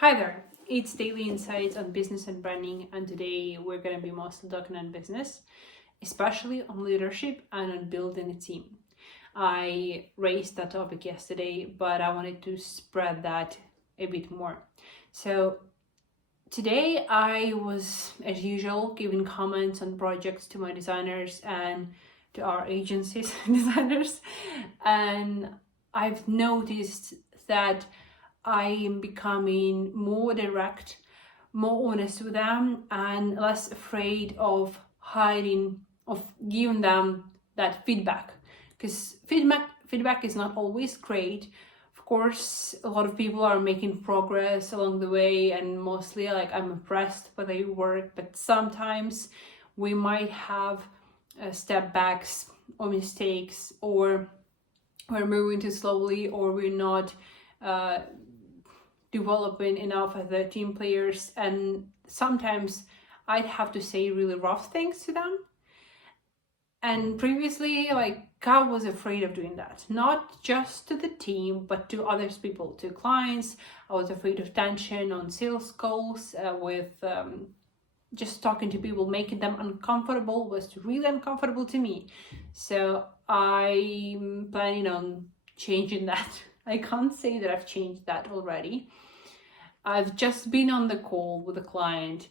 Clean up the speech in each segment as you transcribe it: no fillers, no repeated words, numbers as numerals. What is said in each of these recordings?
Hi there, it's Daily Insights on Business and Branding, and today we're going to be mostly talking on business, especially on leadership and on building a team. I raised that topic yesterday, but I wanted to spread that a bit more. So today I was, as usual, giving comments on projects to my designers and to our agency's designers, and I've noticed that I am becoming more direct, more honest with them, and less afraid of giving them that feedback. Because feedback is not always great. Of course, a lot of people are making progress along the way, and mostly I'm impressed by their work, but sometimes we might have step backs or mistakes, or we're moving too slowly, or we're not developing enough as the team players, and sometimes I'd have to say really rough things to them. And previously, I was afraid of doing that, not just to the team, but to other people, to clients. I was afraid of tension on sales calls, with just talking to people, making them uncomfortable was really uncomfortable to me. So I'm planning on changing that. I can't say that I've changed that already. I've just been on the call with a client,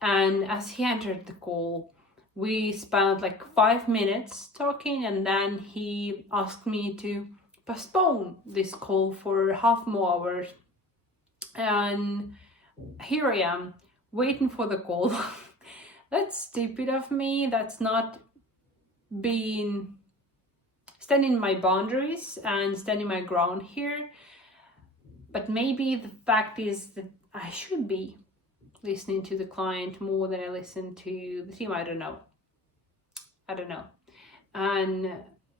and as he entered the call, we spent 5 minutes talking, and then he asked me to postpone this call for half more hours. And here I am, waiting for the call. That's stupid of me. That's not standing my boundaries and standing my ground here. But maybe the fact is that I should be listening to the client more than I listen to the team. I don't know. And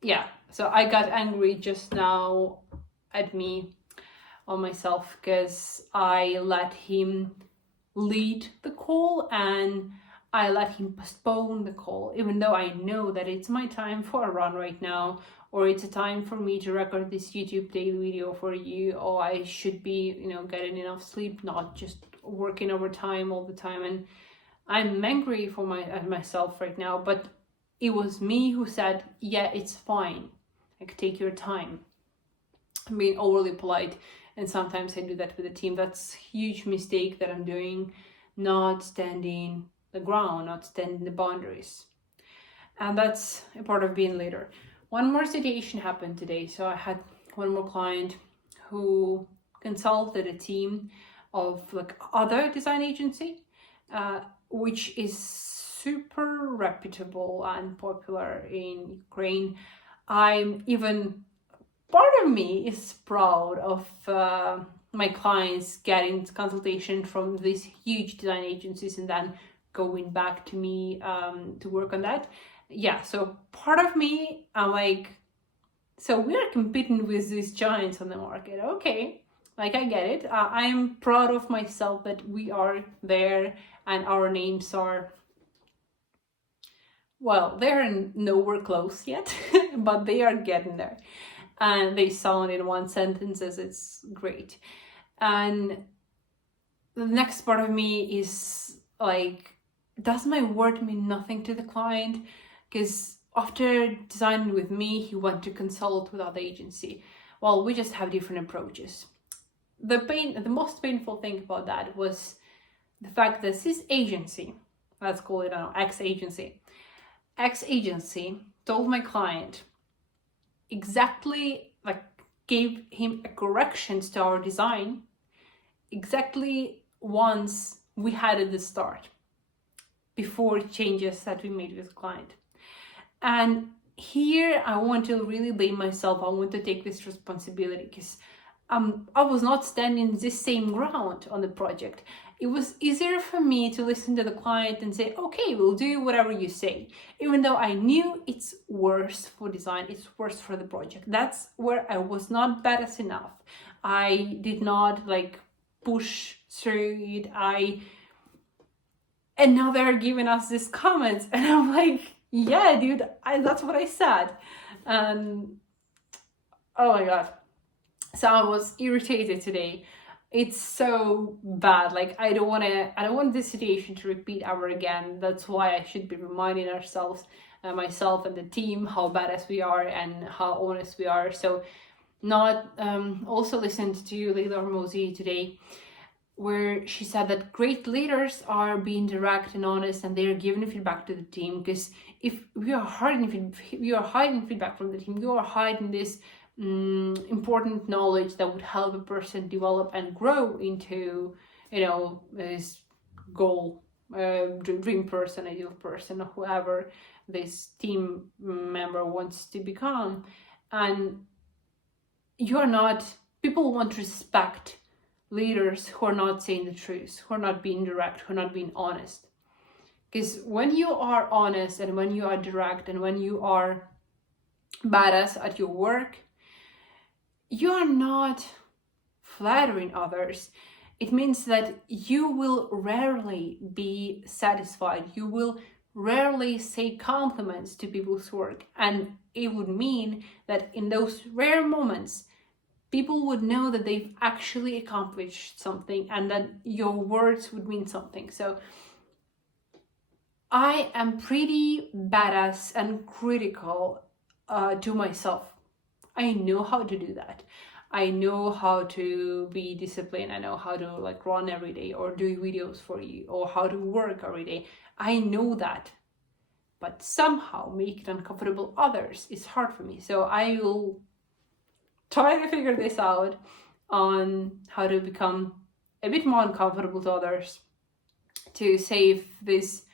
yeah, so I got angry just now at myself, because I let him lead the call and I let him postpone the call, even though I know that it's my time for a run right now, or it's a time for me to record this YouTube daily video for you, or I should be, getting enough sleep, not just working overtime all the time. And I'm angry at myself right now, but it was me who said, yeah, it's fine. Take your time. I'm being overly polite, and sometimes I do that with the team. That's a huge mistake that I'm doing, not standing the ground, not standing the boundaries. And that's a part of being leader. One more situation happened today. So I had one more client who consulted a team of other design agency, which is super reputable and popular in Ukraine. Part of me is proud of my clients getting consultation from these huge design agencies and then going back to me to work on that. Yeah, so part of me, I'm so we are competing with these giants on the market. Okay, I get it. I'm proud of myself that we are there, and our names are, well, they're nowhere close yet, but they are getting there. And they sound in one sentence as it's great. And the next part of me is does my word mean nothing to the client? Because after designing with me, he went to consult with other agency. Well, we just have different approaches. The most painful thing about that was the fact that this agency, let's call it X agency, told my client exactly, gave him a corrections to our design exactly once we had at the start, before changes that we made with the client. And here I want to really blame myself. I want to take this responsibility, because I was not standing the same ground on the project. It was easier for me to listen to the client and say, okay, we'll do whatever you say, even though I knew it's worse for design, it's worse for the project. That's where I was not badass enough. I did not push through it. And now they're giving us these comments, and I'm yeah, dude, that's what I said. And oh my god. So I was irritated today. it's so bad. Like I don't want this situation to repeat ever again. That's why I should be reminding ourselves, myself and the team, how badass we are and how honest we are. So not also listened to Leila Hormozi today, where she said that great leaders are being direct and honest, and they are giving feedback to the team. Because if we are hiding feedback from the team, you are hiding this important knowledge that would help a person develop and grow into, this goal, dream person, ideal person, or whoever this team member wants to become. And people want to respect leaders who are not saying the truth, who are not being direct, who are not being honest. Because when you are honest and when you are direct and when you are badass at your work, you are not flattering others. It means that you will rarely be satisfied. You will rarely say compliments to people's work. And it would mean that in those rare moments, people would know that they've actually accomplished something and that your words would mean something. So I am pretty badass and critical to myself. I know how to do that. I know how to be disciplined. I know how to run every day or do videos for you or how to work every day. I know that. But somehow make it uncomfortable others is hard for me. So I will try to figure this out on how to become a bit more uncomfortable to others, to save this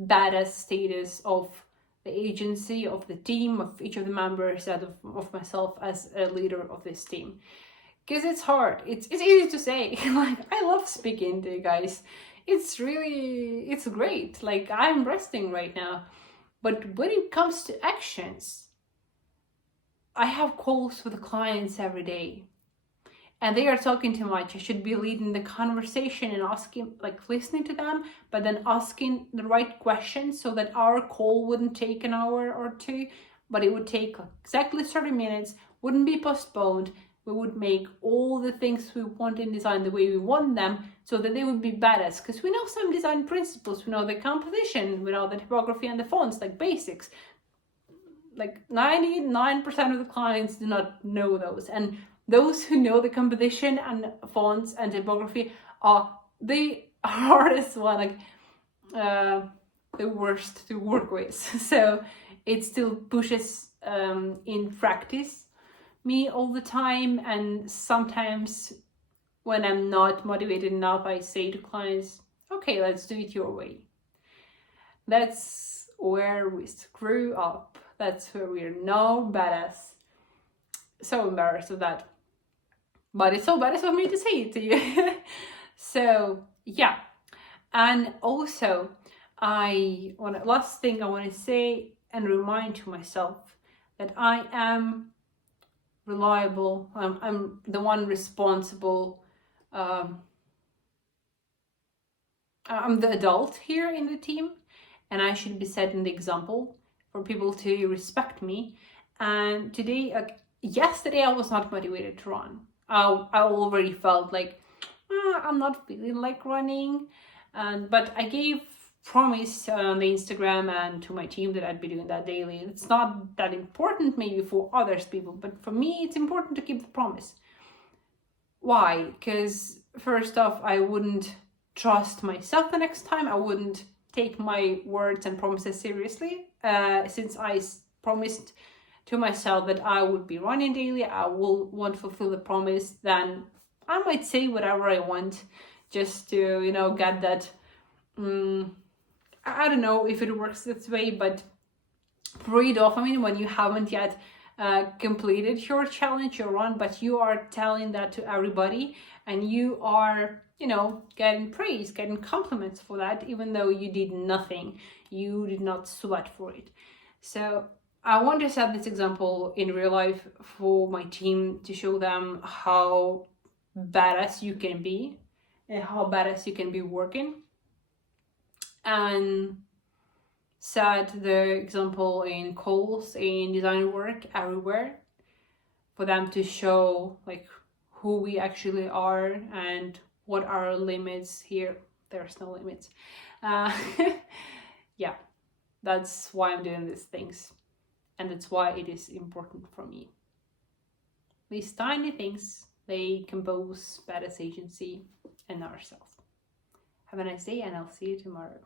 badass status of the agency, of the team, of each of the members, and of myself as a leader of this team. Because it's hard. It's easy to say. I love speaking to you guys. It's great. I'm resting right now. But when it comes to actions, I have calls with clients every day. And they are talking too much. I should be leading the conversation and asking, listening to them, but then asking the right questions so that our call wouldn't take an hour or two, but it would take exactly 30 minutes, wouldn't be postponed. We would make all the things we want in design the way we want them so that they would be badass. Because we know some design principles, we know the composition, we know the typography and the fonts, basics. 99% of the clients do not know those. And those who know the composition and fonts and typography are the hardest one, the worst to work with. So it still pushes in practice me all the time. And sometimes when I'm not motivated enough, I say to clients, okay, let's do it your way. That's where we screw up. That's where we're no badass. So embarrassed of that. But it's so badass of me to say it to you. So, yeah. And also, last thing I want to say and remind to myself that I am reliable. I'm the one responsible. I'm the adult here in the team, and I should be setting the example for people to respect me. And yesterday I was not motivated to run. I already felt I'm not feeling like running, but I gave promise on the Instagram and to my team that I'd be doing that daily. It's not that important maybe for others people, but for me it's important to keep the promise. Why? Because first off, I wouldn't trust myself the next time. I wouldn't take my words and promises seriously, since I promised to myself that I would be running daily. I won't fulfill the promise, then I might say whatever I want just to get that. I don't know if it works this way, but read off. When you haven't yet completed your challenge, your run, but you are telling that to everybody, and you are getting praise, getting compliments for that, even though you did nothing, you did not sweat for it. So I want to set this example in real life for my team to show them how badass you can be and how badass you can be working, and set the example in calls, in design work, everywhere, for them to show who we actually are and what are our limits here. There's no limits. Yeah, that's why I'm doing these things, and that's why it is important for me. These tiny things, they compose Badass Agency and ourselves. Have a nice day, and I'll see you tomorrow.